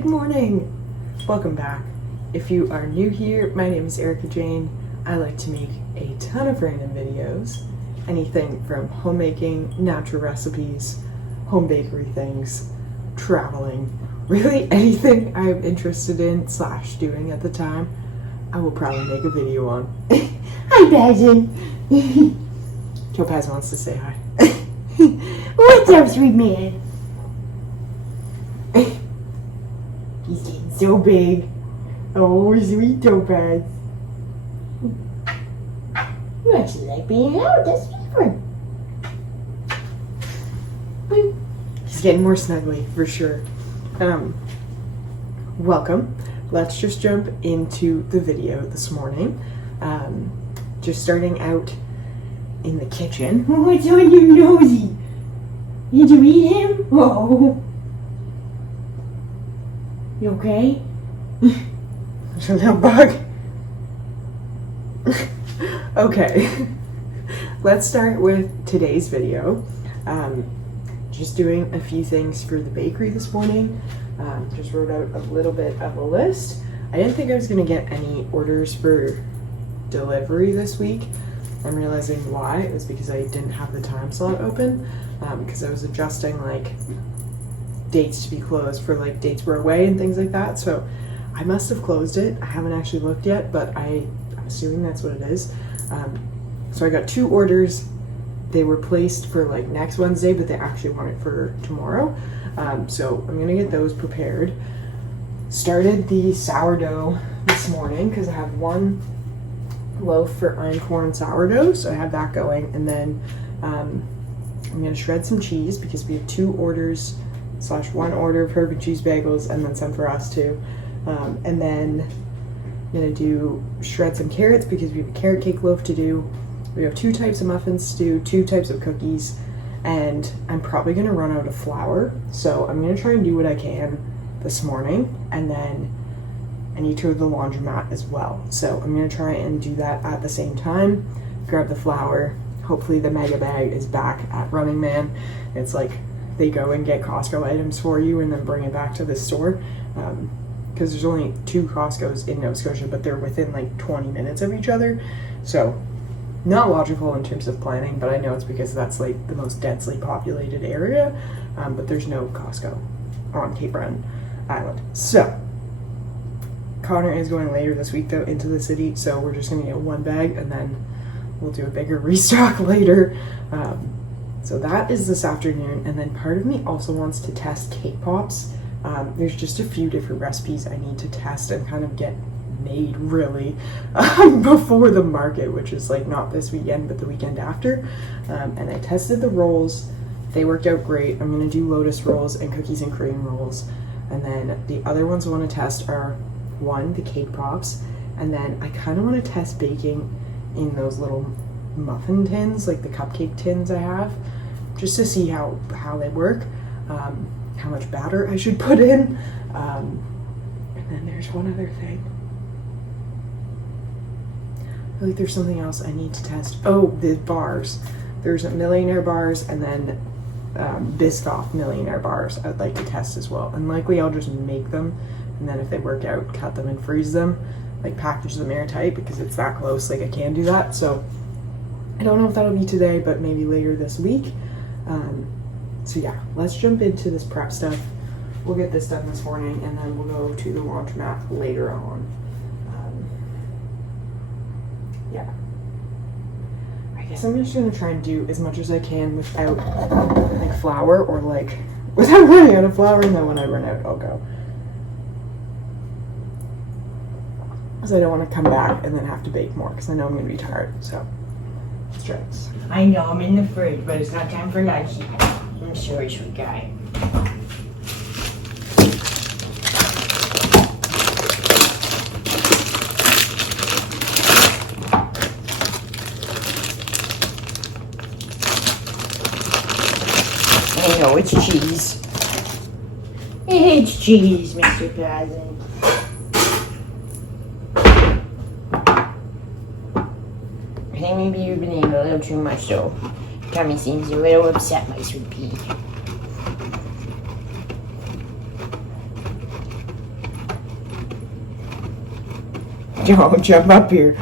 Good morning! Welcome back. If you are new here, my name is Erica Jane. I like to make a ton of random videos. Anything from homemaking, natural recipes, home bakery things, traveling, really anything I'm interested in / doing at the time, I will probably make a video on. Hi, Basin! Topaz wants to say hi. What's up, sweet man? He's getting so big. Oh, sweet Topaz. You actually like being out. That's different. He's getting more snuggly, for sure. Welcome. Let's just jump into the video this morning. Just starting out in the kitchen. What's on your nosy? Did you eat him? Oh. You okay? There's a little bug. Okay. Let's start with today's video. Just doing a few things for the bakery this morning. Just wrote out a little bit of a list. I didn't think I was going to get any orders for delivery this week. I'm realizing why. It was because I didn't have the time slot open, because I was adjusting like dates to be closed for like dates we're away and things like that. So I must have closed it. I haven't actually looked yet, but I'm assuming that's what it is. So I got 2 orders. They were placed for like next Wednesday, but they actually want it for tomorrow. So I'm gonna get those prepared. Started the sourdough this morning because I have 1 loaf for einkorn sourdough, so I have that going, and then I'm gonna shred some cheese because we have 2 orders / 1 order of herb and cheese bagels, and then some for us too. And then I'm gonna shred some carrots because we have a carrot cake loaf to do. We have 2 types of muffins to do, 2 types of cookies, and I'm probably gonna run out of flour, so I'm gonna try and do what I can this morning, and then I need to go to the laundromat as well. So I'm gonna try and do that at the same time. Grab the flour. Hopefully the mega bag is back at Running Man. It's like they go and get Costco items for you and then bring it back to the store. Because there's only 2 Costcos in Nova Scotia, but they're within like 20 minutes of each other. So not logical in terms of planning, but I know it's because that's like the most densely populated area. But there's no Costco on Cape Breton Island. So Connor is going later this week though into the city, so we're just gonna get 1 bag and then we'll do a bigger restock later. So that is this afternoon, and then part of me also wants to test cake pops. There's just a few different recipes I need to test and kind of get made really before the market, which is like not this weekend but the weekend after. And I tested the rolls. They worked out great. I'm gonna do lotus rolls and cookies and cream rolls, and then the other ones I want to test are 1, the cake pops, and then I kind of want to test baking in those little muffin tins, like the cupcake tins I have, just to see how they work, how much batter I should put in, and then there's one other thing. I feel like there's something else I need to test. Oh, the bars. There's millionaire bars and then Biscoff millionaire bars I'd like to test as well, and likely I'll just make them, and then if they work out, cut them and freeze them, like package them airtight because it's that close, like I can do that. So I don't know if that'll be today, but maybe later this week. So yeah, let's jump into this prep stuff. We'll get this done this morning, and then we'll go to the laundromat later on. Yeah. I guess I'm just gonna try and do as much as I can without like flour, or like without running out of flour, and then when I run out, I'll go. Because I don't want to come back and then have to bake more, because I know I'm gonna be tired. So let's try this. I know I'm in the fridge, but it's not time for lunch yet. I'm sorry, sweet guy. I know it's cheese. It's cheese, Mr. Cousin. I think maybe you've been eating a little too much, so tummy seems a little upset, my sweet pea. Joe, jump up here.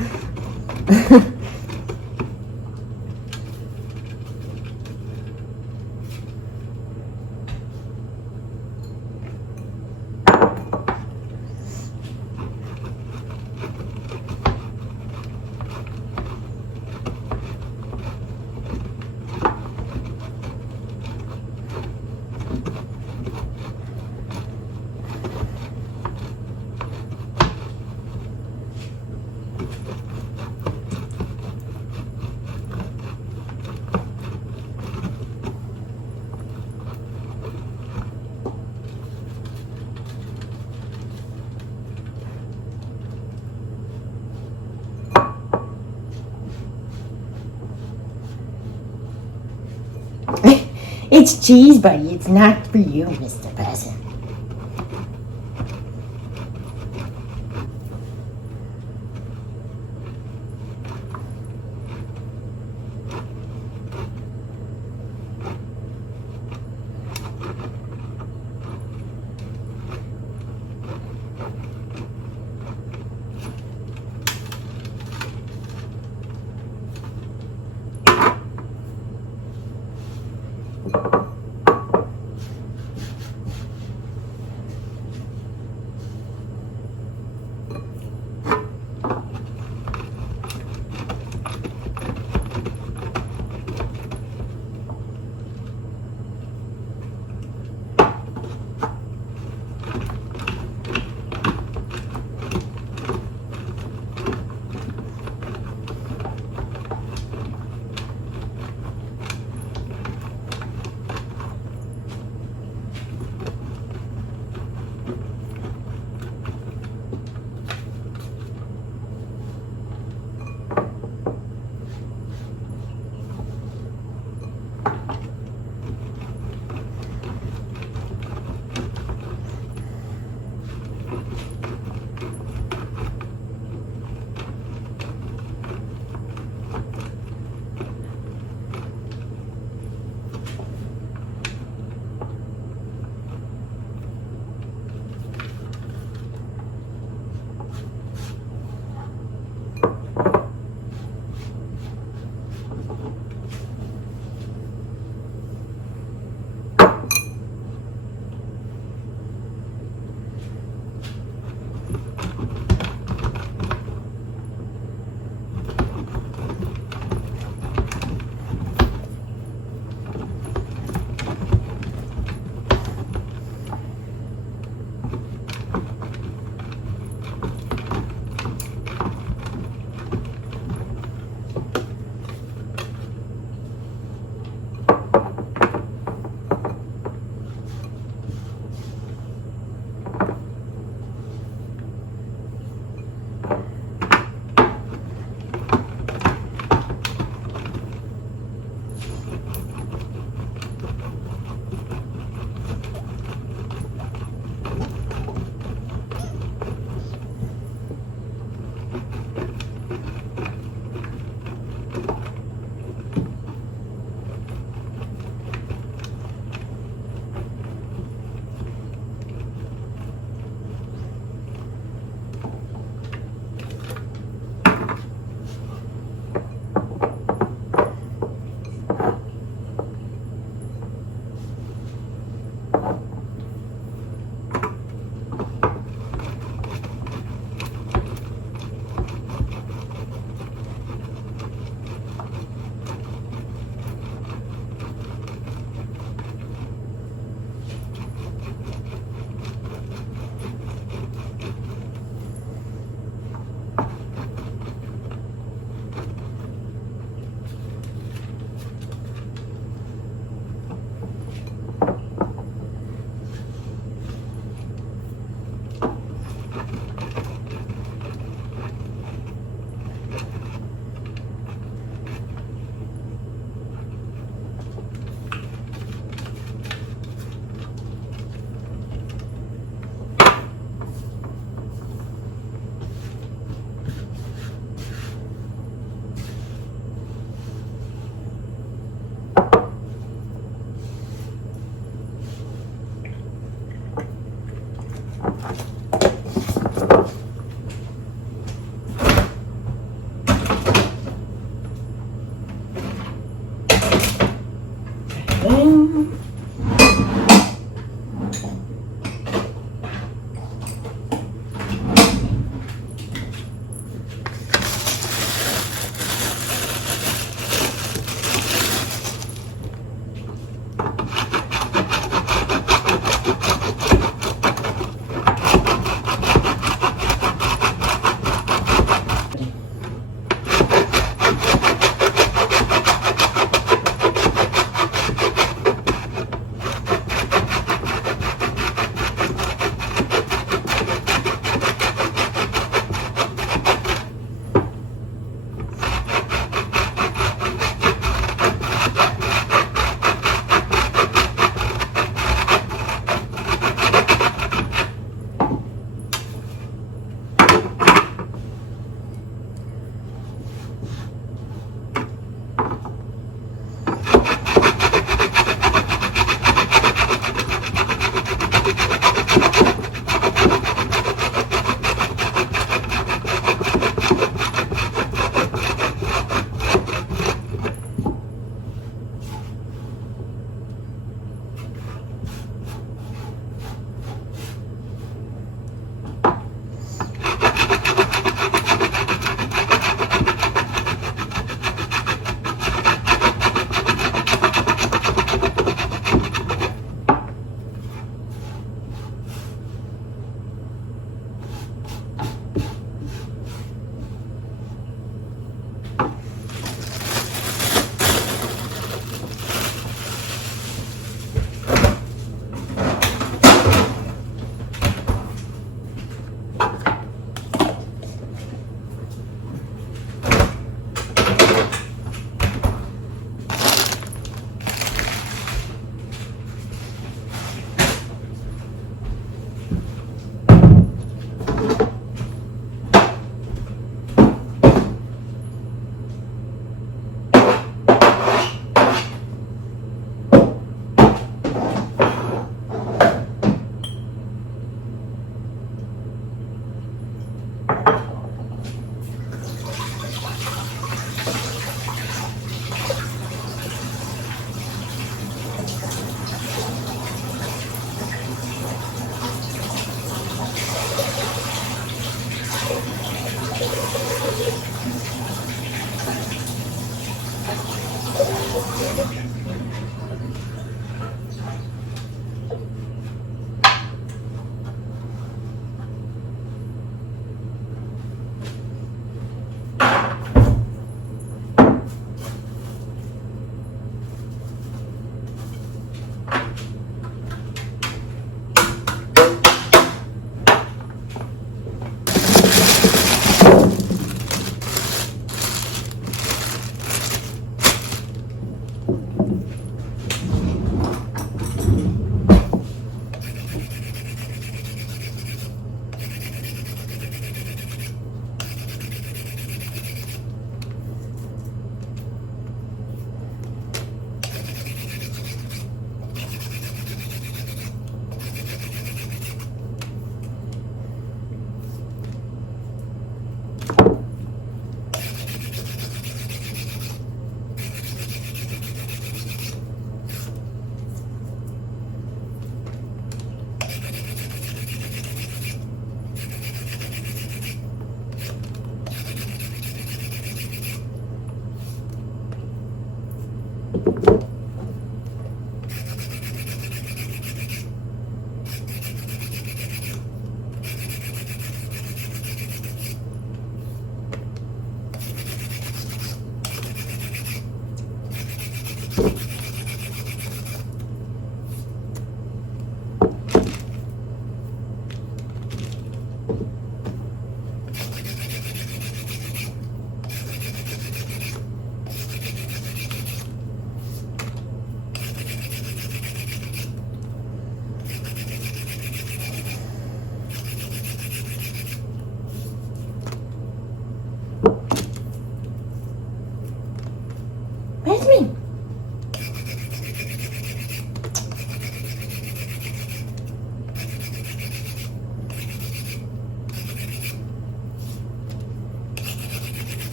It's cheese, buddy. It's not for you, Mr. Person.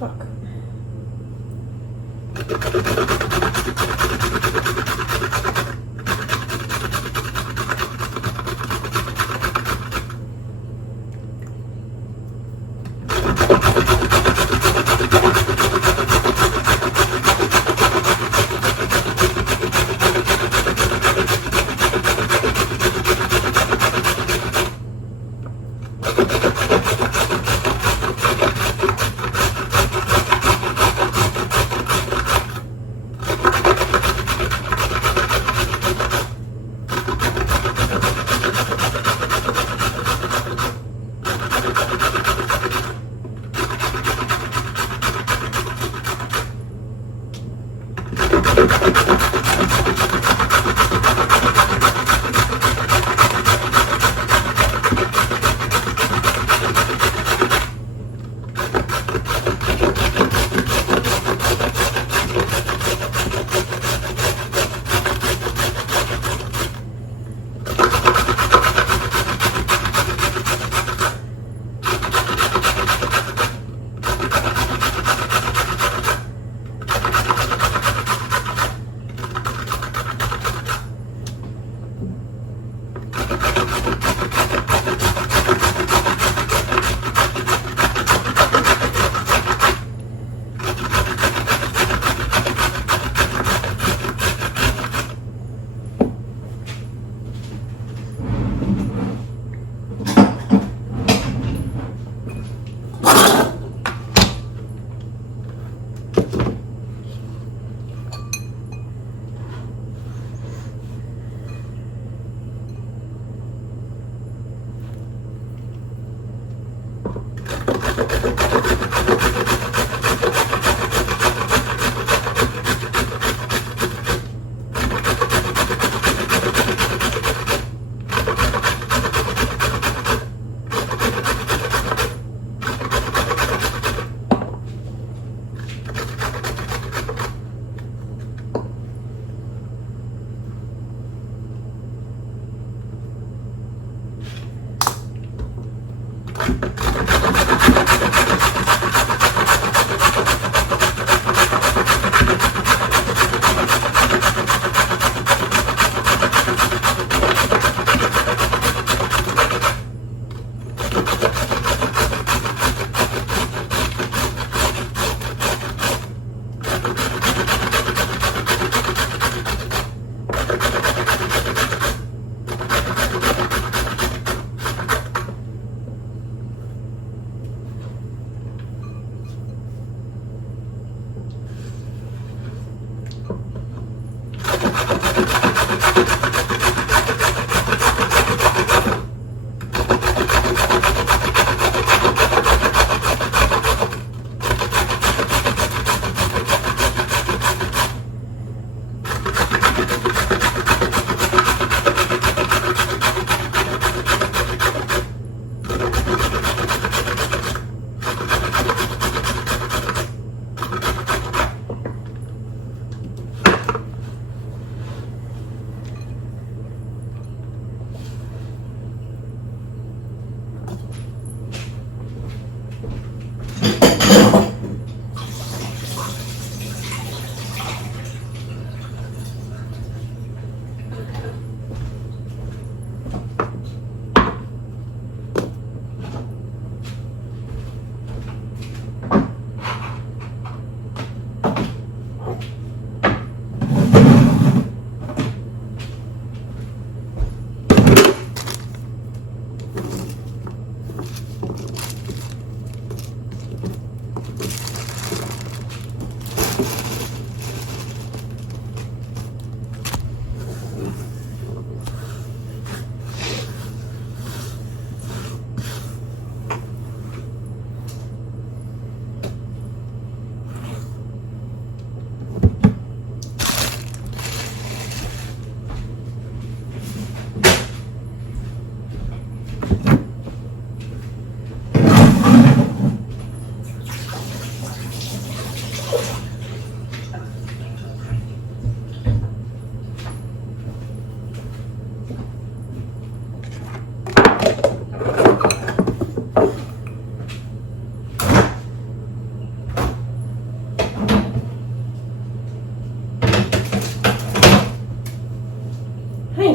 Fuck.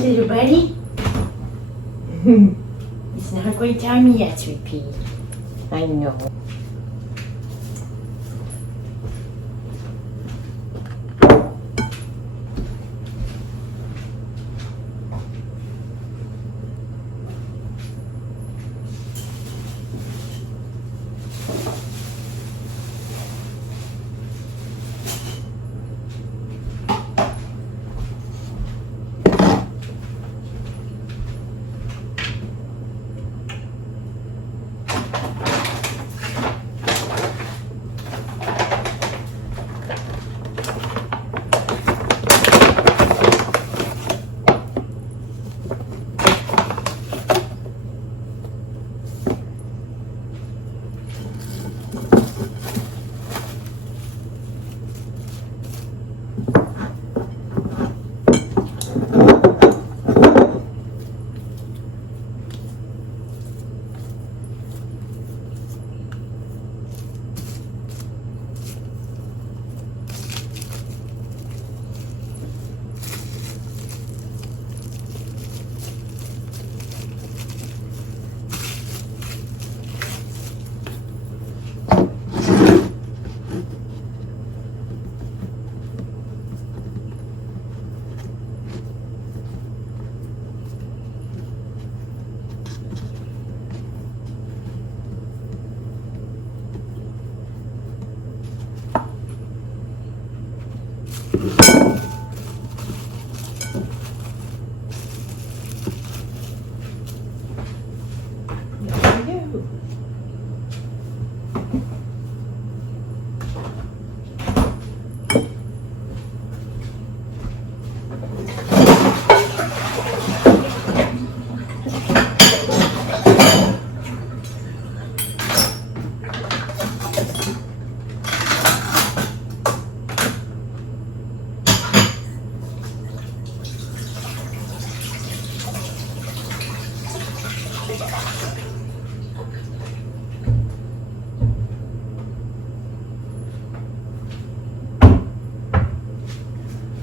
little buddy? It's not quite time yet, sweet pea. I know.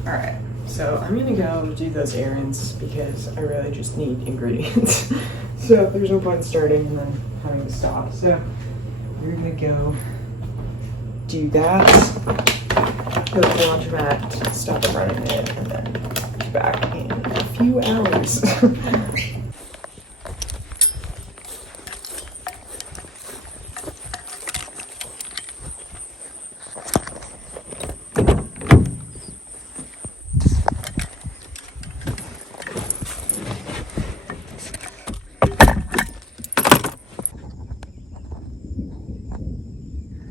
Alright, so I'm gonna go do those errands because I really just need ingredients. So there's no point starting and then having to stop. So we're gonna go do that, go to the laundromat, stop it running it, and then be back in a few hours.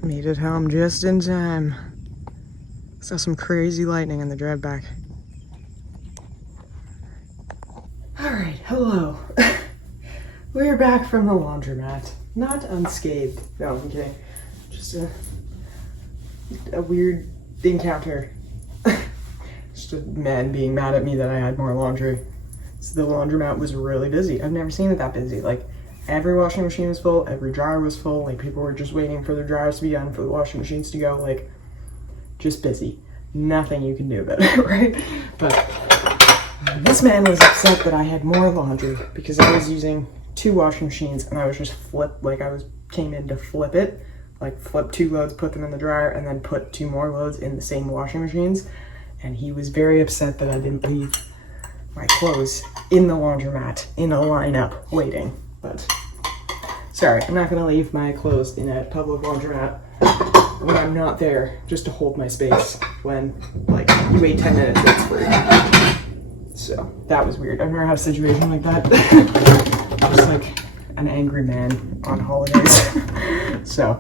Made it home just in time. Saw some crazy lightning on the drive back. Alright, hello. We're back from the laundromat. Not unscathed. No, I'm kidding. Just a weird encounter. Just a man being mad at me that I had more laundry. So the laundromat was really busy. I've never seen it that busy. Like, every washing machine was full, every dryer was full, like people were just waiting for their dryers to be done for the washing machines to go, like, just busy. Nothing you can do about it, right? But this man was upset that I had more laundry because I was using 2 washing machines and I was just came in to flip it, like flip 2 loads, put them in the dryer, and then put 2 more loads in the same washing machines. And he was very upset that I didn't leave my clothes in the laundromat in a lineup waiting. But sorry, I'm not gonna leave my clothes in a public laundromat when I'm not there just to hold my space when, like, you wait 10 minutes, it's free. So that was weird. I've never had a situation like that. Just like an angry man on holidays. So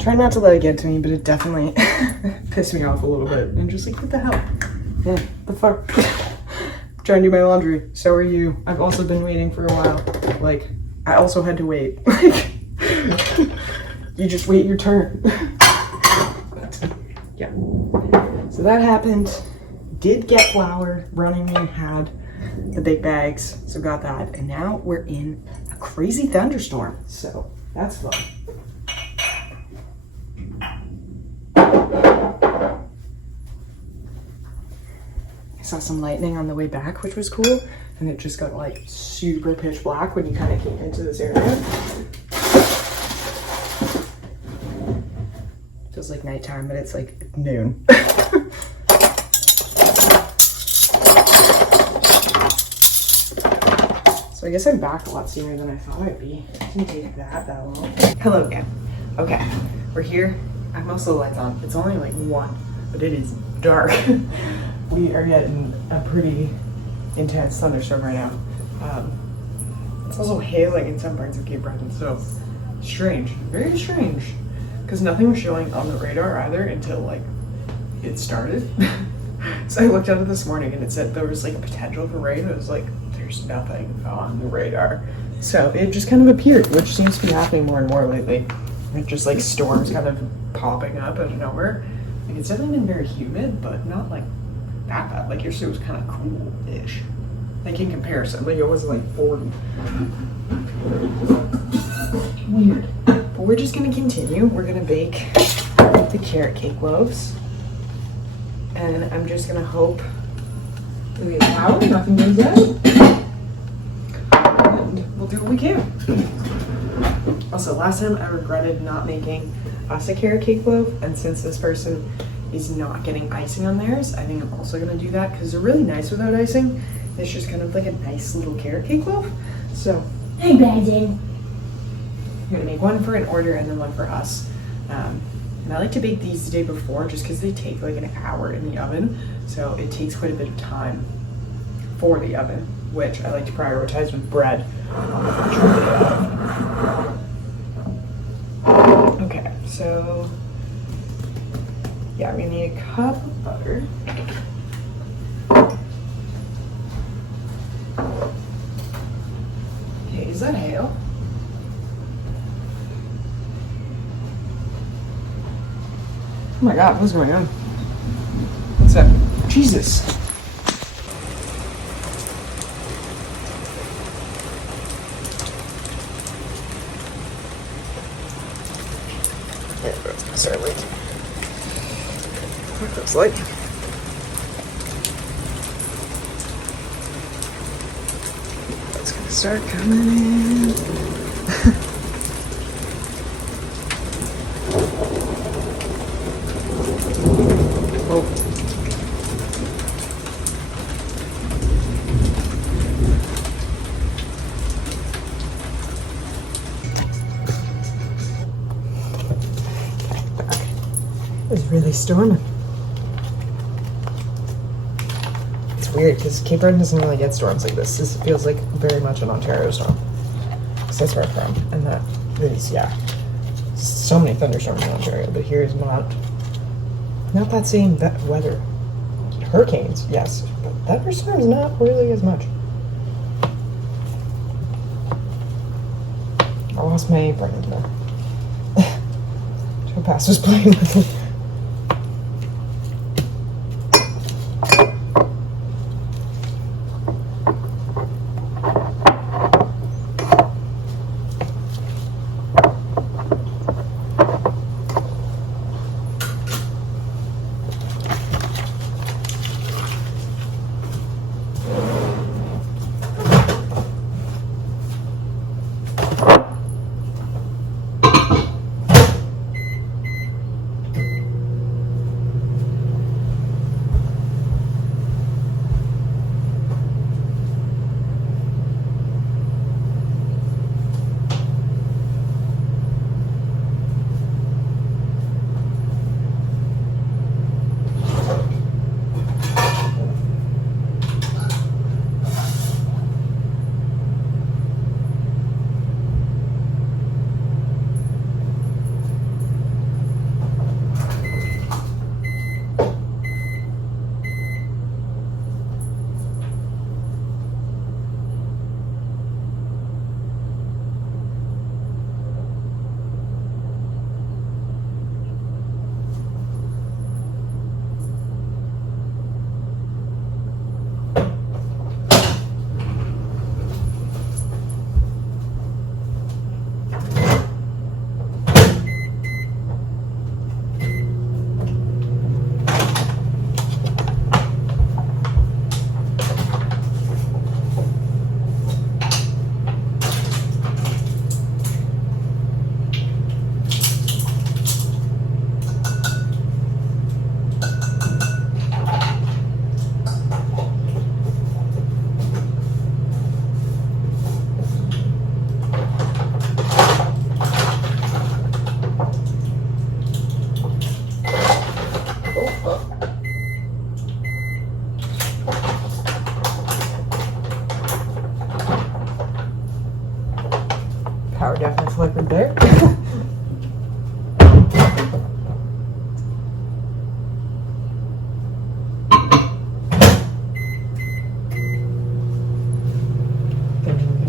try not to let it get to me, but it definitely pissed me off a little bit. And just like, what the hell? Yeah, the fuck? Trying to do my laundry. So are you. I've also been waiting for a while. Like, I also had to wait. Like, you just wait your turn. But, yeah. So that happened. Did get flour. Running Man had the big bags, so got that. And now we're in a crazy thunderstorm. So that's fun. saw some lightning on the way back, which was cool. And it just got like super pitch black when you kind of came into this area. Feels like nighttime, but it's like noon. So I guess I'm back a lot sooner than I thought I'd be. It didn't take that long. Hello again. Okay, we're here. I have most of the lights on. It's only like 1, but it is dark. We are getting a pretty intense thunderstorm right now. It's also hailing in some parts of Cape Breton, so strange, very strange. Because nothing was showing on the radar either until like it started. So I looked at it this morning and it said there was like a potential for rain. It was like, there's nothing on the radar. So it just kind of appeared, which seems to be happening more and more lately. It's just like storms kind of popping up out of nowhere. Like it's definitely been very humid, but not like that bad. Like yesterday was kind of cool-ish. Like in comparison, like it wasn't like 40. Weird. But we're just gonna continue. We're gonna bake the carrot cake loaves. And I'm just gonna hope that we have power, nothing goes out. And we'll do what we can. Also, last time I regretted not making us a carrot cake loaf, and since this person is not getting icing on theirs, I think I'm also gonna do that because they're really nice without icing. It's just kind of like a nice little carrot cake loaf. So, Hey, Brandon. I'm gonna make one for an order and then one for us. And I like to bake these the day before just because they take like an hour in the oven. So it takes quite a bit of time for the oven, which I like to prioritize with bread on the refrigerator. Okay, so yeah, we need a cup of butter. Okay, is that hail? Oh my god, what's going on? What's that? Jesus! Yeah, that's sorry, wait. What looks like. It's gonna start coming in. It's really storming. It's weird because Cape Breton doesn't really get storms like this. This feels like very much an Ontario storm. Because that's where I'm from. And that is, yeah. So many thunderstorms in Ontario, but here is not that same weather. Hurricanes, yes, but thunderstorms not really as much. I lost my apron in there. Joe Pass was playing with it.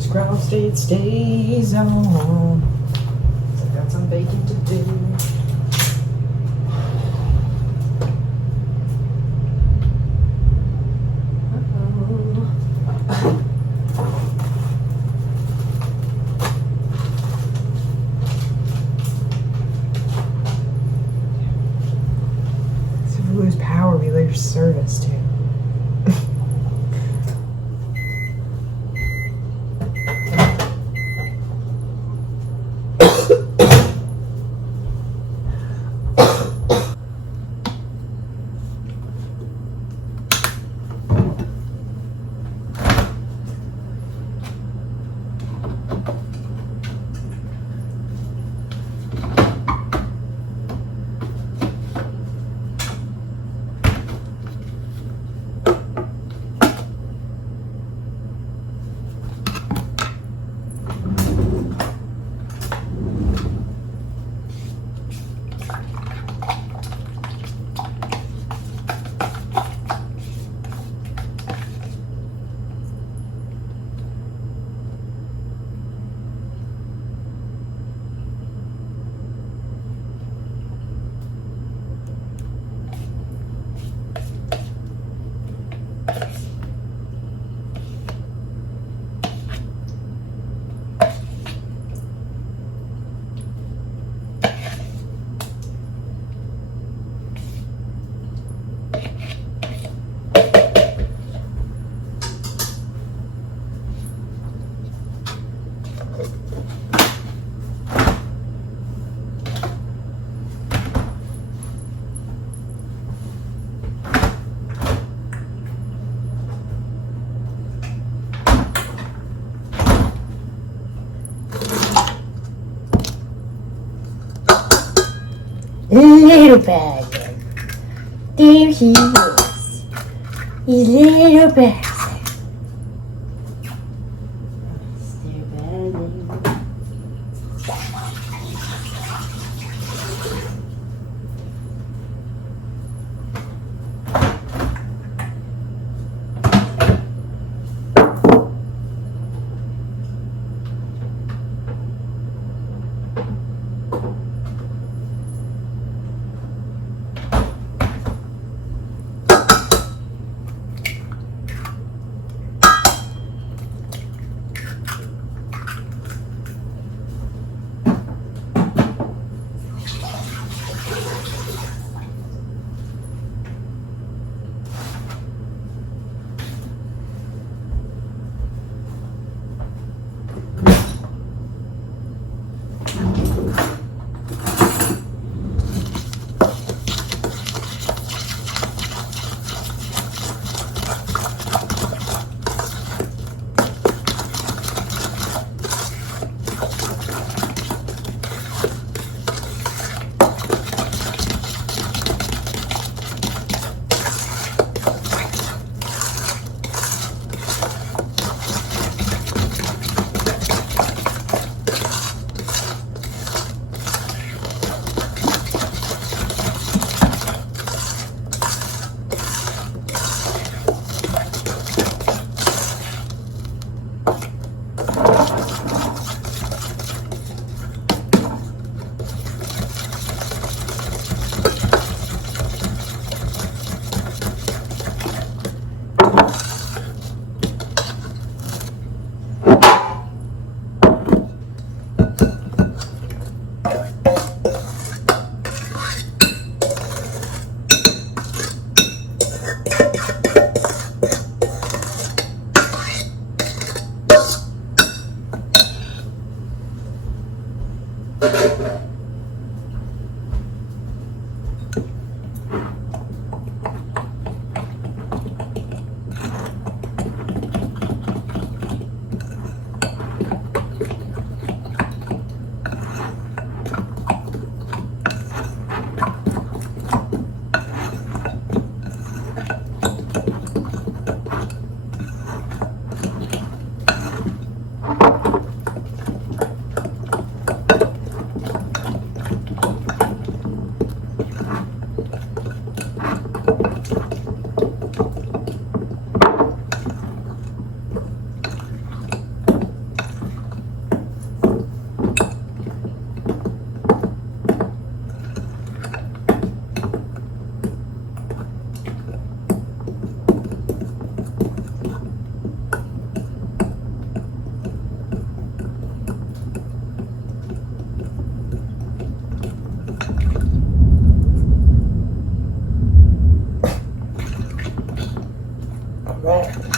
crossed, it stays on. So I got some baking to do. So if we lose power, we lose service too. Little bag. There he is. His little bag. Right.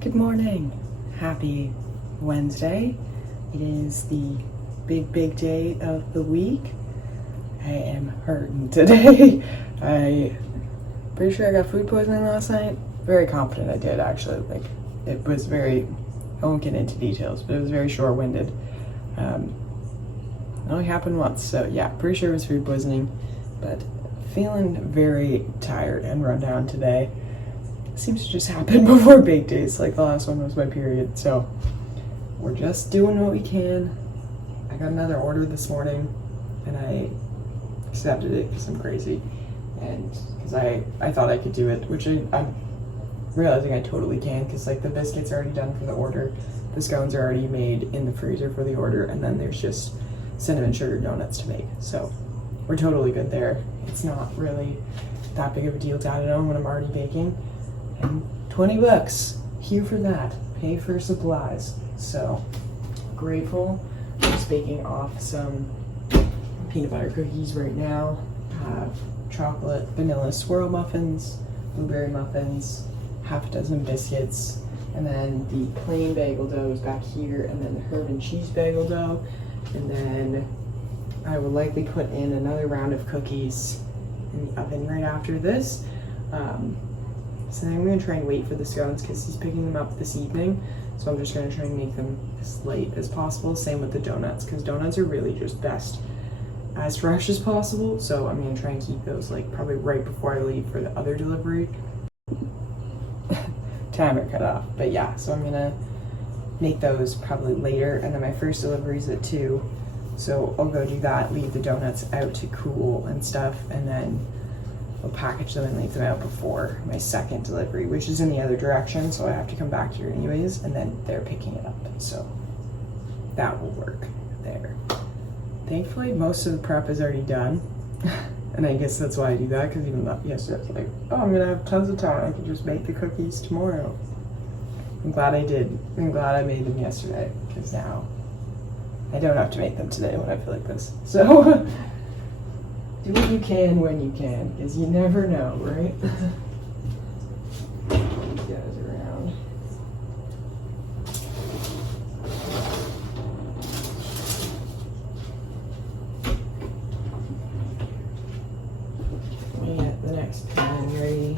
Good morning. Happy Wednesday. It is the big day of the week. I am hurting today. I pretty sure I got food poisoning last night. Very confident I did, actually. Like, it was very, I won't get into details, but it was very short-winded. It only happened once, so yeah, pretty sure it was food poisoning, but feeling very tired and run down today. Seems to just happen before bake days, like the last one was my period, so we're just doing what we can. I got another order this morning, and I accepted it because I'm crazy, and because I thought I could do it, which I'm realizing I totally can, because like the biscuits are already done for the order, the scones are already made in the freezer for the order, and then there's just cinnamon sugar donuts to make. So we're totally good there. It's not really that big of a deal to add it on when I'm already baking. And 20 bucks, here for that. Pay for supplies. So grateful. Just baking off some peanut butter cookies right now. Have chocolate vanilla swirl muffins, blueberry muffins, half a dozen biscuits, and then the plain bagel dough is back here, and then the herb and cheese bagel dough. And then I will likely put in another round of cookies in the oven right after this. So then I'm going to try and wait for the scones because he's picking them up this evening. So I'm just going to try and make them as late as possible. Same with the donuts, because donuts are really just best as fresh as possible. So I'm going to try and keep those like probably right before I leave for the other delivery. Timer cut off. But yeah, so I'm going to make those probably later. And then my first delivery is at 2. So I'll go do that, leave the donuts out to cool and stuff, and then I'll package them and leave them out before my second delivery, which is in the other direction, so I have to come back here anyways, and then they're picking it up. So that will work there. Thankfully, most of the prep is already done. And I guess that's why I do that, because even yesterday I was like, oh, I'm gonna have tons of time. I can just make the cookies tomorrow. I'm glad I did. I'm glad I made them yesterday, because now I don't have to make them today when I feel like this. So do what you can when you can, because you never know, right? These guys around. Let me get the next pan ready.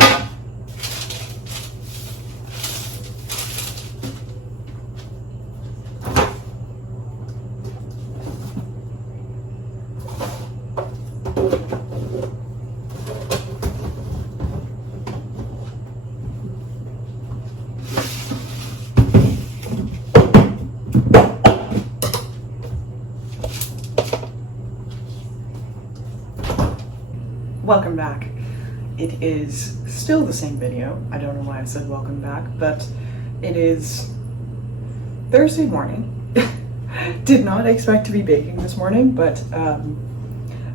Welcome back. It is still the same video. I don't know why I said welcome back, but it is Thursday morning. Did not expect to be baking this morning, but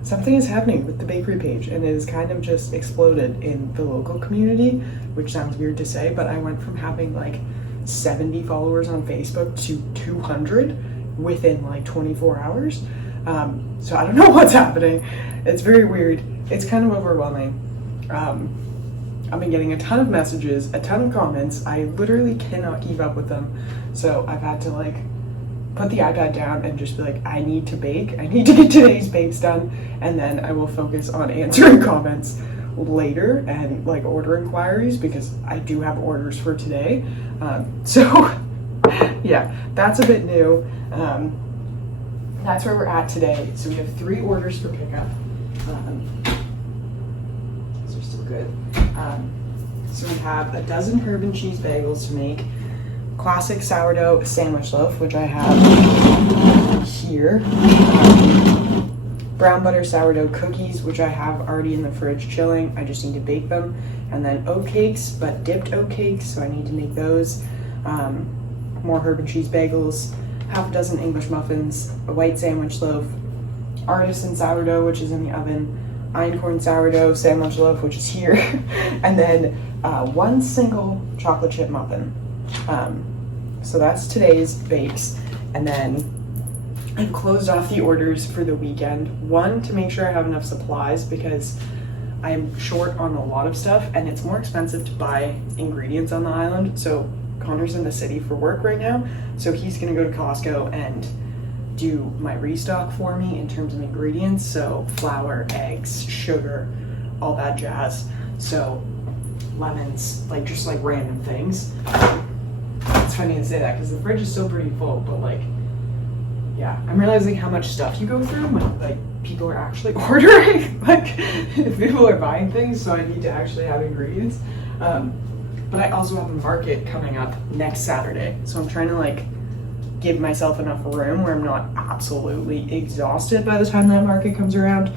something is happening with the bakery page, and it has kind of just exploded in the local community, which sounds weird to say, but I went from having like 70 followers on Facebook to 200 within like 24 hours. So I don't know what's happening. It's very weird. It's kind of overwhelming. I've been getting a ton of messages, a ton of comments. I literally cannot keep up with them. So I've had to like put the iPad down and just be like, I need to bake. I need to get today's bakes done. And then I will focus on answering comments later and like order inquiries, because I do have orders for today. So yeah, that's a bit new. That's where we're at today. So we have 3 orders for pickup. These are still good. So we have a dozen herb and cheese bagels to make, classic sourdough sandwich loaf, which I have here, brown butter sourdough cookies, which I have already in the fridge chilling. I just need to bake them, and then oat cakes, but dipped oat cakes, so I need to make those. More herb and cheese bagels, half a dozen English muffins, a white sandwich loaf, artisan sourdough, which is in the oven, einkorn sourdough sandwich loaf, which is here, and then 1 single chocolate chip muffin. So that's today's bakes. And then I've closed off the orders for the weekend. 1, to make sure I have enough supplies, because I'm short on a lot of stuff and it's more expensive to buy ingredients on the island. So Connor's in the city for work right now, so he's gonna go to Costco and do my restock for me in terms of ingredients. So flour, eggs, sugar, all that jazz. So lemons, like just like random things. It's funny to say that because the fridge is still pretty full, but like, yeah, I'm realizing how much stuff you go through when like people are actually ordering. Like, if people are buying things, so I need to actually have ingredients. But I also have a market coming up next Saturday, so I'm trying to like give myself enough room where I'm not absolutely exhausted by the time that market comes around.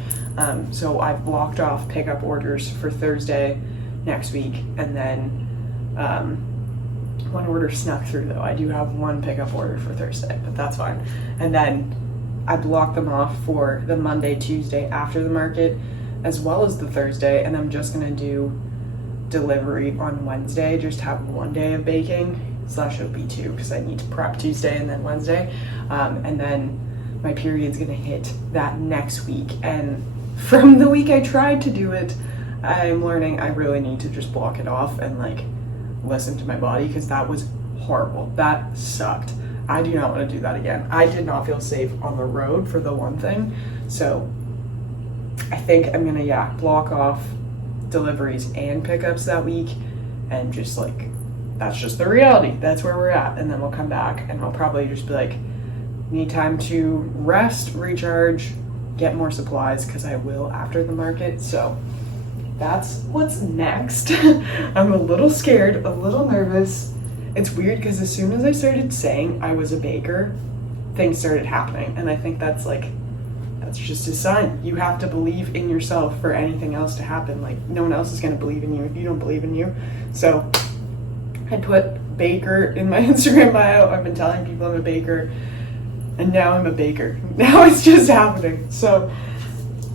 So I've blocked off pickup orders for Thursday next week, and then One order snuck through though. I do have one pickup order for Thursday, but that's fine. And then I blocked them off for the Monday, Tuesday after the market, as well as the Thursday, and I'm just gonna do delivery on Wednesday, just have one day of baking, / it'll be two because I need to prep Tuesday and then Wednesday. And then my period's gonna hit that next week. And from the week I tried to do it, I'm learning I really need to just block it off and like listen to my body, because that was horrible. That sucked. I do not want to do that again. I did not feel safe on the road, for the one thing. So I think I'm gonna block off deliveries and pickups that week, and just like, that's just the reality. That's where we're at. And then we'll come back and I'll probably just be like, need time to rest, recharge, get more supplies, because I will after the market. So that's what's next. I'm a little scared, a little nervous. It's weird because as soon as I started saying I was a baker, things started happening. And I think that's just a sign. You have to believe in yourself for anything else to happen. Like, no one else is going to believe in you if you don't believe in you. So I put baker in my Instagram bio. I've been telling people I'm a baker, and now I'm a baker. Now it's just happening. So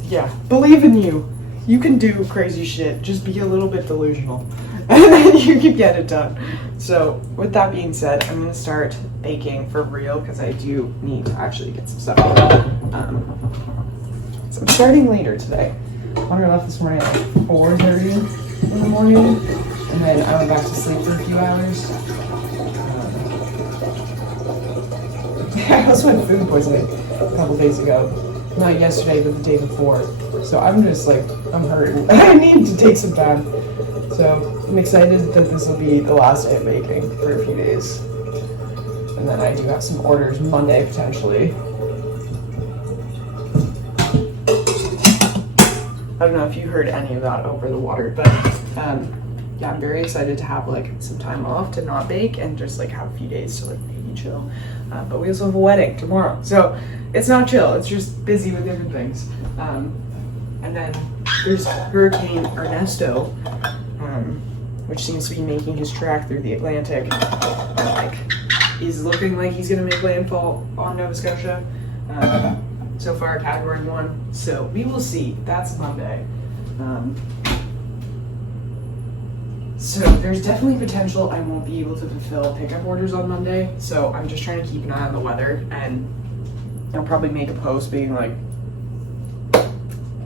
yeah, believe in you. You can do crazy shit. Just be a little bit delusional, and then you can get it done. So with that being said, I'm gonna start baking for real, because I do need to actually get some stuff done. So I'm starting later today. Hunter left this morning at like 4:30 in the morning, and then I went back to sleep for a few hours. I also had food poisoning a couple days ago. Not yesterday, but the day before. So I'm just like, I'm hurting. I need to take some time. So I'm excited that this will be the last day of baking for a few days. And then I do have some orders Monday, potentially. I don't know if you heard any of that over the water, but yeah, I'm very excited to have like some time off to not bake and just like have a few days to like maybe chill. But we also have a wedding tomorrow, so it's not chill, it's just busy with different things. And then there's Hurricane Ernesto, which seems to be making his track through the Atlantic. Like, he's looking like he's gonna make landfall on Nova Scotia. So far, Category 1, so we will see. That's Monday. So there's definitely potential I won't be able to fulfill pickup orders on Monday, so I'm just trying to keep an eye on the weather, and I'll probably make a post being like,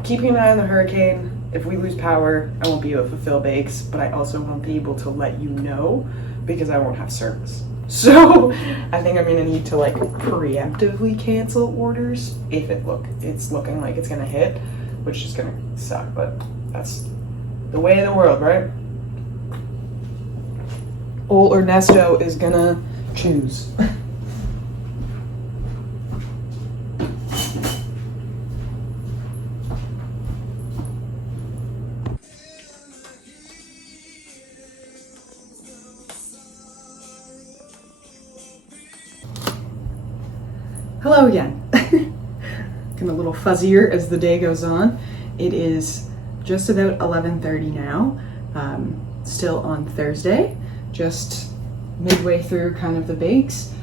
keeping an eye on the hurricane. If we lose power, I won't be able to fulfill bakes, but I also won't be able to let you know because I won't have service. So I think I'm gonna need to like preemptively cancel orders if it's looking like it's gonna hit, which is gonna suck, but that's the way of the world, right? Old Ernesto is gonna choose. Hello again. Getting a little fuzzier as the day goes on. It is just about 11:30 now, still on Thursday, just midway through kind of the bakes.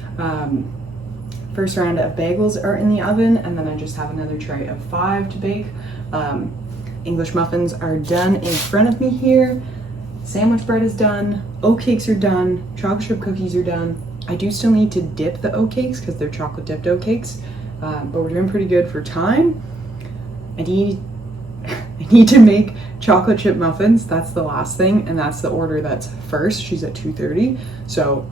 First round of bagels are in the oven, and then I just have another tray of 5 to bake. English muffins are done in front of me here. Sandwich bread is done. Oatcakes are done. Chocolate chip cookies are done. I do still need to dip the oatcakes because they're chocolate dipped oatcakes, but we're doing pretty good for time. I need to make chocolate chip muffins. That's the last thing, and that's the order that's first. She's at 2:30, so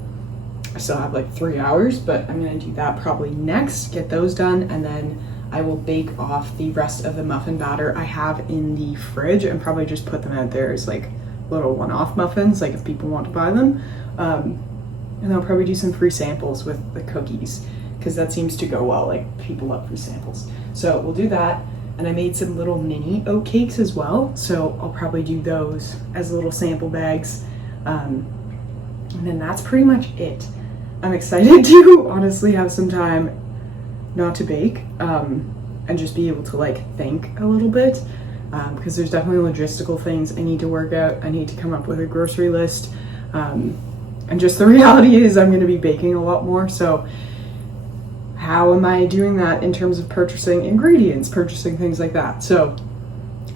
I still have like 3 hours, but I'm gonna do that probably next, get those done, and then I will bake off the rest of the muffin batter I have in the fridge and probably just put them out there as like little one-off muffins, like if people want to buy them. And I'll probably do some free samples with the cookies because that seems to go well, like people love free samples. So we'll do that. And I made some little mini oat cakes as well, so I'll probably do those as little sample bags. And then that's pretty much it. I'm excited to honestly have some time not to bake and just be able to like think a little bit because there's definitely logistical things I need to work out. I need to come up with a grocery list. And just the reality is I'm going to be baking a lot more. So how am I doing that in terms of purchasing ingredients, purchasing things like that? So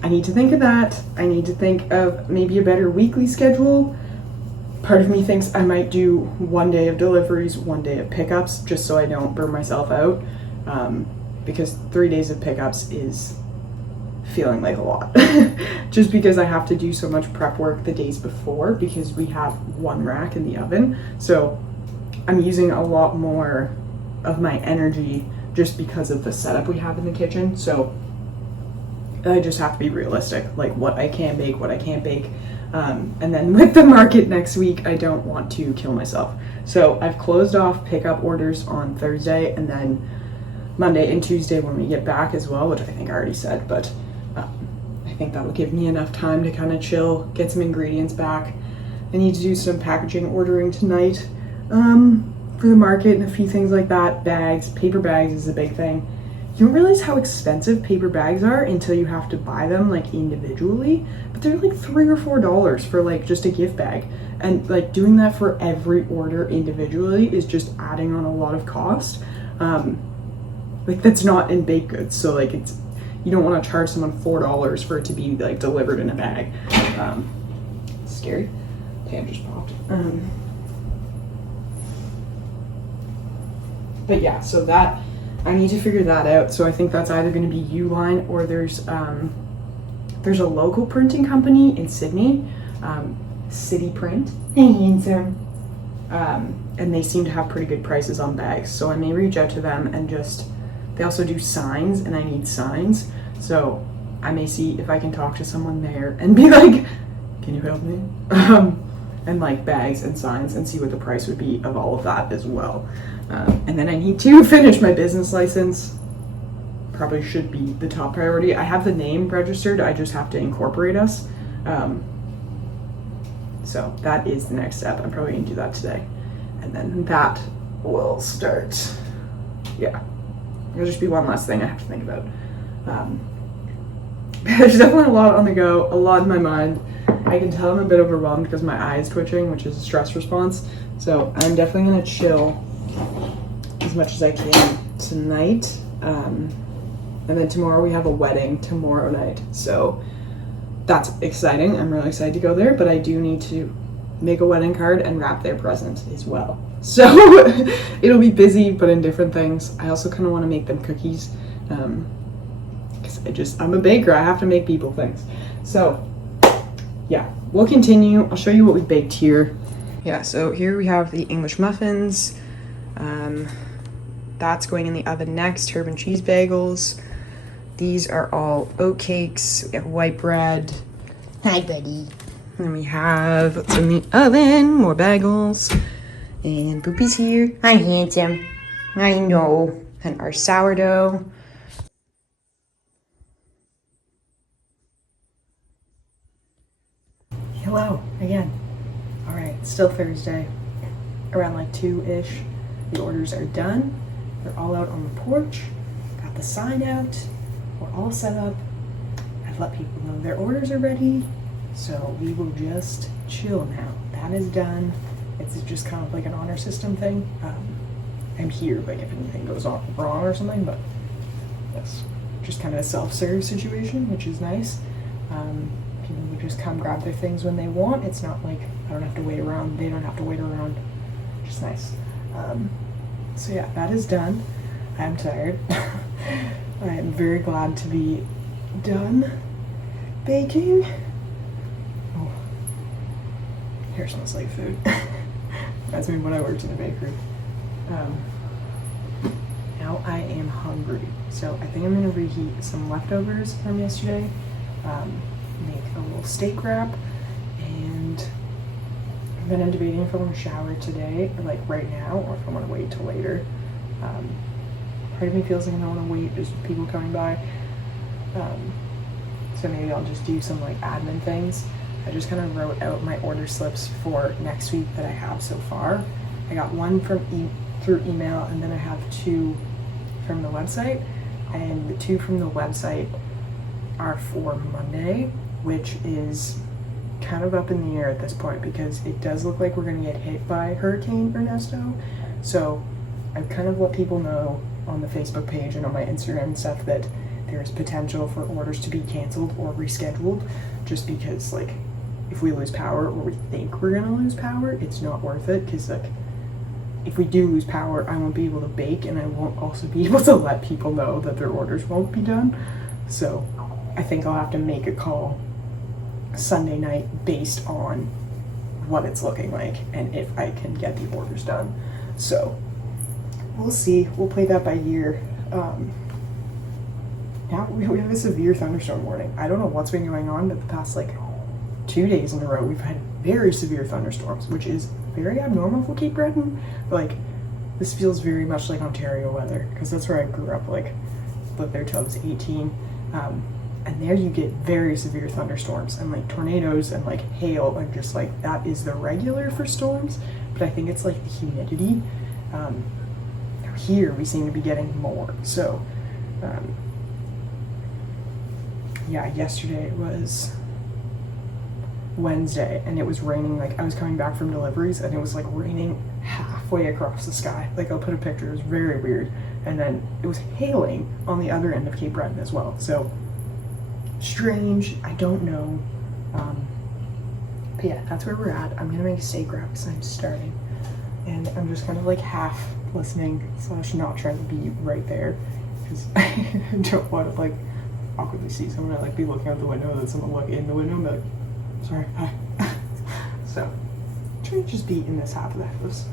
I need to think of that. I need to think of maybe a better weekly schedule. Part of me thinks I might do 1 day of deliveries, 1 day of pickups, just so I don't burn myself out. Because 3 days of pickups is feeling like a lot. Just because I have to do so much prep work the days before, because we have 1 rack in the oven. So I'm using a lot more of my energy just because of the setup we have in the kitchen. So I just have to be realistic, like what I can bake, what I can't bake. And then with the market next week, I don't want to kill myself. So I've closed off pickup orders on Thursday, and then Monday and Tuesday when we get back as well, which I think I already said, but I think that will give me enough time to kind of chill, get some ingredients back. I need to do some packaging ordering tonight for the market and a few things like that. Bags, paper bags is a big thing. You don't realize how expensive paper bags are until you have to buy them like individually, but they're like $3 or $4 for like just a gift bag. And like doing that for every order individually is just adding on a lot of cost. Like that's not in baked goods. So like you don't want to charge someone $4 for it to be like delivered in a bag. Scary. Pan just popped. But yeah, so that I need to figure that out. So I think that's either going to be Uline or there's a local printing company in Sydney, City Print. Hey, handsome. And they seem to have pretty good prices on bags. So I may reach out to them and they also do signs, and I need signs. So I may see if I can talk to someone there and be like, can you help me? And like bags and signs, and see what the price would be of all of that as well. And then I need to finish my business license. Probably should be the top priority. I have the name registered, I just have to incorporate us. So that is the next step. I'm probably gonna do that today. And then that will start. Yeah, there'll just be one last thing I have to think about. There's definitely a lot on the go, a lot in my mind. I can tell I'm a bit overwhelmed because my eye is twitching, which is a stress response. So I'm definitely gonna chill as much as I can tonight. And then tomorrow we have a wedding tomorrow night. So that's exciting. I'm really excited to go there, but I do need to make a wedding card and wrap their present as well. So it'll be busy, but in different things. I also kind of want to make them cookies. Because I'm a baker, I have to make people things. So yeah, we'll continue. I'll show you what we baked here. Yeah, so here we have the English muffins. That's going in the oven next. Herb and cheese bagels. These are all oat cakes. We have white bread. Hi, buddy. And we have what's in the oven, more bagels. And Boopie's here. Hi, handsome. I know. And our sourdough. Hello again. All right, still Thursday. Around like 2-ish. The orders are done. They're all out on the porch. Got the sign out. We're all set up. I've let people know their orders are ready. So we will just chill now. That is done. It's just kind of like an honor system thing. I'm here, like if anything goes wrong or something, but that's just kind of a self-serve situation, which is nice. People would just come grab their things when they want. It's not like I don't have to wait around. They don't have to wait around. Which is nice. So yeah, that is done. I'm tired. I am very glad to be done baking. Oh, hair smells like food. That's me when I worked in the bakery. Now I am hungry. So I think I'm gonna reheat some leftovers from yesterday. Make a little steak wrap, and then I'm debating if I want to shower today, like right now, or if I want to wait till later. Part of me feels like I don't want to wait, just people coming by. So maybe I'll just do some like admin things. I just kind of wrote out my order slips for next week that I have so far. I got one from through email, and then I have 2 from the website, and the 2 from the website are for Monday, which is kind of up in the air at this point because it does look like we're going to get hit by Hurricane Ernesto. So I've kind of let people know on the Facebook page and on my Instagram and stuff that there's potential for orders to be canceled or rescheduled, just because like if we lose power or we think we're going to lose power, it's not worth it, because like if we do lose power, I won't be able to bake, and I won't also be able to let people know that their orders won't be done. So I think I'll have to make a call Sunday night based on what it's looking like and if I can get the orders done. So we'll see. We'll play that by ear. Now we have a severe thunderstorm warning. I don't know what's been going on, but the past like 2 days in a row we've had very severe thunderstorms, which is very abnormal for Cape Breton. But like, this feels very much like Ontario weather, because that's where I grew up, like lived there till I was 18. And there you get very severe thunderstorms and like tornadoes and like hail, and just like that is the regular for storms. But I think it's like the humidity. Here we seem to be getting more. So yeah, yesterday was Wednesday and it was raining. Like I was coming back from deliveries and it was like raining halfway across the sky. Like I'll put a picture, it was very weird. And then it was hailing on the other end of Cape Breton as well. So strange, I don't know. But yeah, that's where we're at. I'm gonna make a steak wrap because I'm starting. And I'm just kind of like half listening / not trying to be right there, because I don't want to like awkwardly see someone. I like be looking out the window and then someone look in the window and be like, sorry, hi. So try to just be in this half of the house.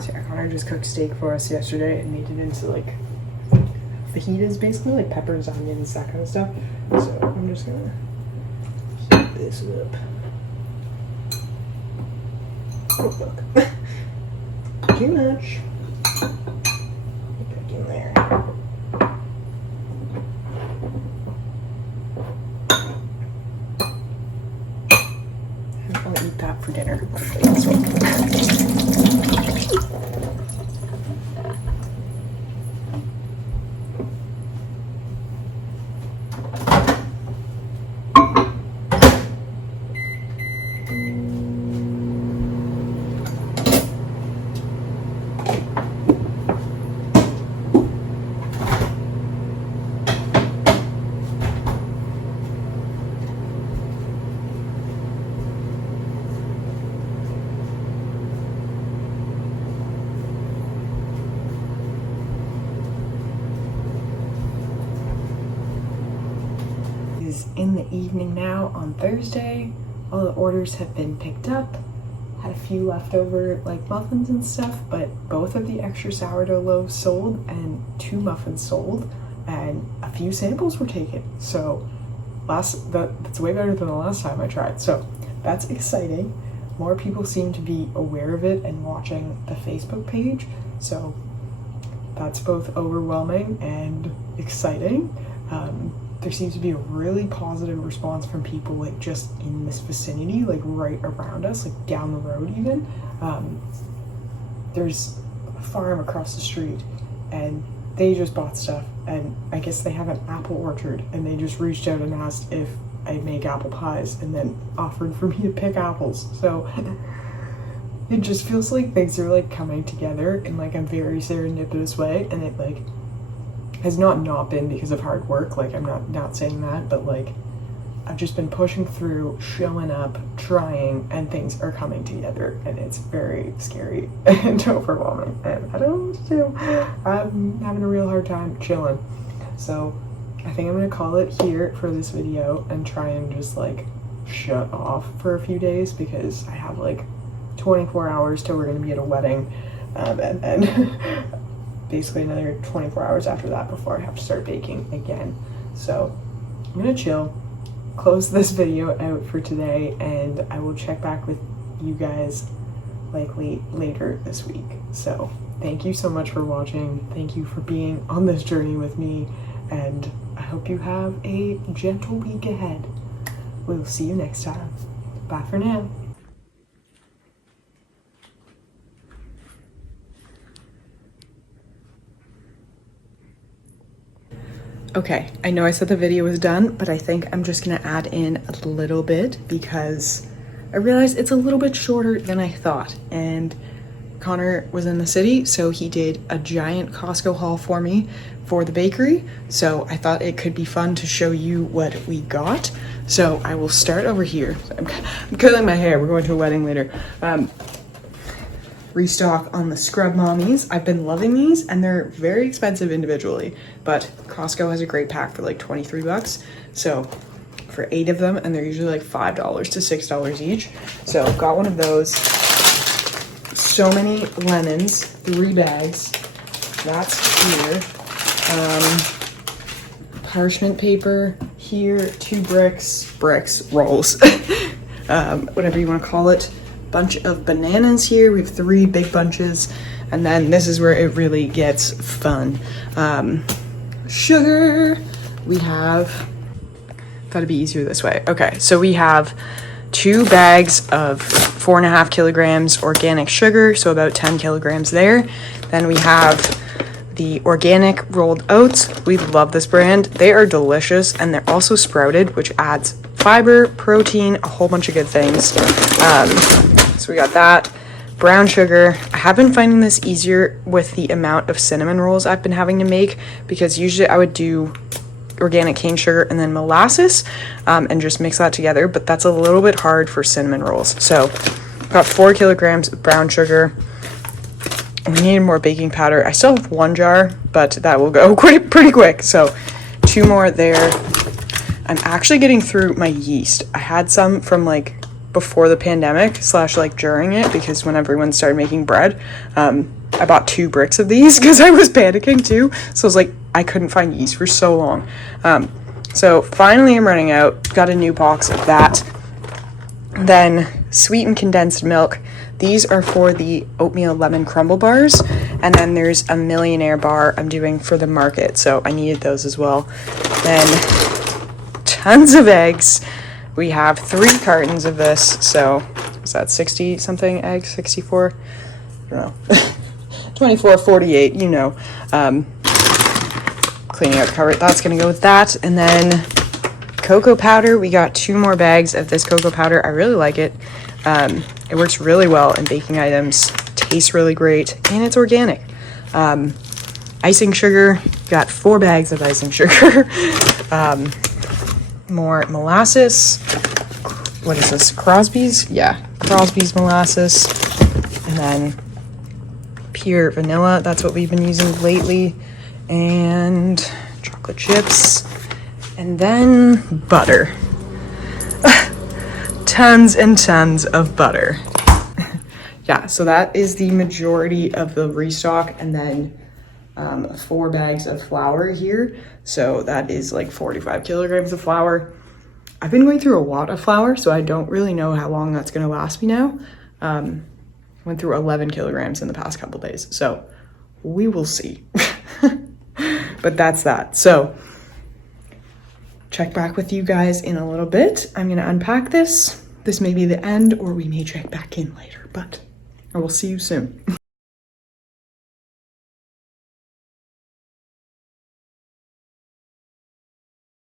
So yeah, Connor just cooked steak for us yesterday and made it into like fajitas, basically like peppers, onions, that kind of stuff. So I'm just gonna heat this up. Oh look, too much. Get back in there. I'll eat that for dinner. I'll show you this one. In the evening now on Thursday. All the orders have been picked up. Had a few leftover like muffins and stuff, but both of the extra sourdough loaves sold and 2 muffins sold, and a few samples were taken. So that's way better than the last time I tried. So that's exciting. More people seem to be aware of it and watching the Facebook page. So that's both overwhelming and exciting. There seems to be a really positive response from people like just in this vicinity, like right around us, like down the road even. There's a farm across the street and they just bought stuff, and I guess they have an apple orchard, and they just reached out and asked if I make apple pies and then offered for me to pick apples. So it just feels like things are like coming together in like a very serendipitous way, and it like has not been because of hard work. Like I'm not saying that, but like I've just been pushing through, showing up, trying, and things are coming together, and it's very scary and overwhelming, and I don't know what to do. I'm having a real hard time chilling. So I think I'm gonna call it here for this video and try and just like shut off for a few days, because I have like 24 hours till we're gonna be at a wedding, and basically another 24 hours after that before I have to start baking again. So I'm gonna chill, close this video out for today, and I will check back with you guys likely later this week. So thank you so much for watching. Thank you for being on this journey with me, and I hope you have a gentle week ahead. We'll see you next time. Bye for now. Okay, I know I said the video was done, but I think I'm just gonna add in a little bit because I realized it's a little bit shorter than I thought. And Connor was in the city, so he did a giant Costco haul for me for the bakery. So I thought it could be fun to show you what we got. So I will start over here. I'm curling my hair, we're going to a wedding later. Restock on the Scrub Mommies. I've been loving these, and they're very expensive individually, but Costco has a great pack for like 23 bucks. So for 8 of them, and they're usually like $5 to $6 each. So got one of those. So many lemons, 3 bags. That's here. Parchment paper here, 2 bricks, rolls, whatever you want to call it. Bunch of bananas here. We have 3 big bunches, and then this is where it really gets fun. Sugar. We have, thought it'd be easier this way. Okay, so we have 2 bags of 4.5 kilograms organic sugar, so about 10 kilograms there. Then we have the organic rolled oats. We love this brand. They are delicious, and they're also sprouted, which adds fiber, protein, a whole bunch of good things. So we got that. Brown sugar. I have been finding this easier with the amount of cinnamon rolls I've been having to make, because usually I would do organic cane sugar and then molasses and just mix that together, but that's a little bit hard for cinnamon rolls. So got 4 kilograms of brown sugar. We need more baking powder. I still have 1 jar, but that will go pretty quick. So 2 more there. I'm actually getting through my yeast. I had some from like before the pandemic / like during it, because when everyone started making bread, I bought 2 bricks of these because I was panicking too. So I was like, I couldn't find yeast for so long. So finally I'm running out. Got a new box of that. Then sweetened condensed milk. These are for the oatmeal lemon crumble bars. And then there's a millionaire bar I'm doing for the market, so I needed those as well. Then tons of eggs. We have 3 cartons of this, so is that 60 something eggs? 64? I don't know. 24, 48, you know. Cleaning out the cupboard, that's gonna go with that. And then cocoa powder. We got 2 more bags of this cocoa powder. I really like it. It works really well in baking items, tastes really great, and it's organic. Icing sugar. Got 4 bags of icing sugar. More molasses. What is this? Crosby's? Yeah, Crosby's molasses. And then pure vanilla. That's what we've been using lately. And chocolate chips. And then butter. Tons and tons of butter. Yeah, so that is the majority of the restock. And then 4 bags of flour here. So that is like 45 kilograms of flour. I've been going through a lot of flour, so I don't really know how long that's going to last me now. Went through 11 kilograms in the past couple days, so we will see. But that's that. So check back with you guys in a little bit. I'm going to unpack this. This may be the end, or we may check back in later, but I will see you soon.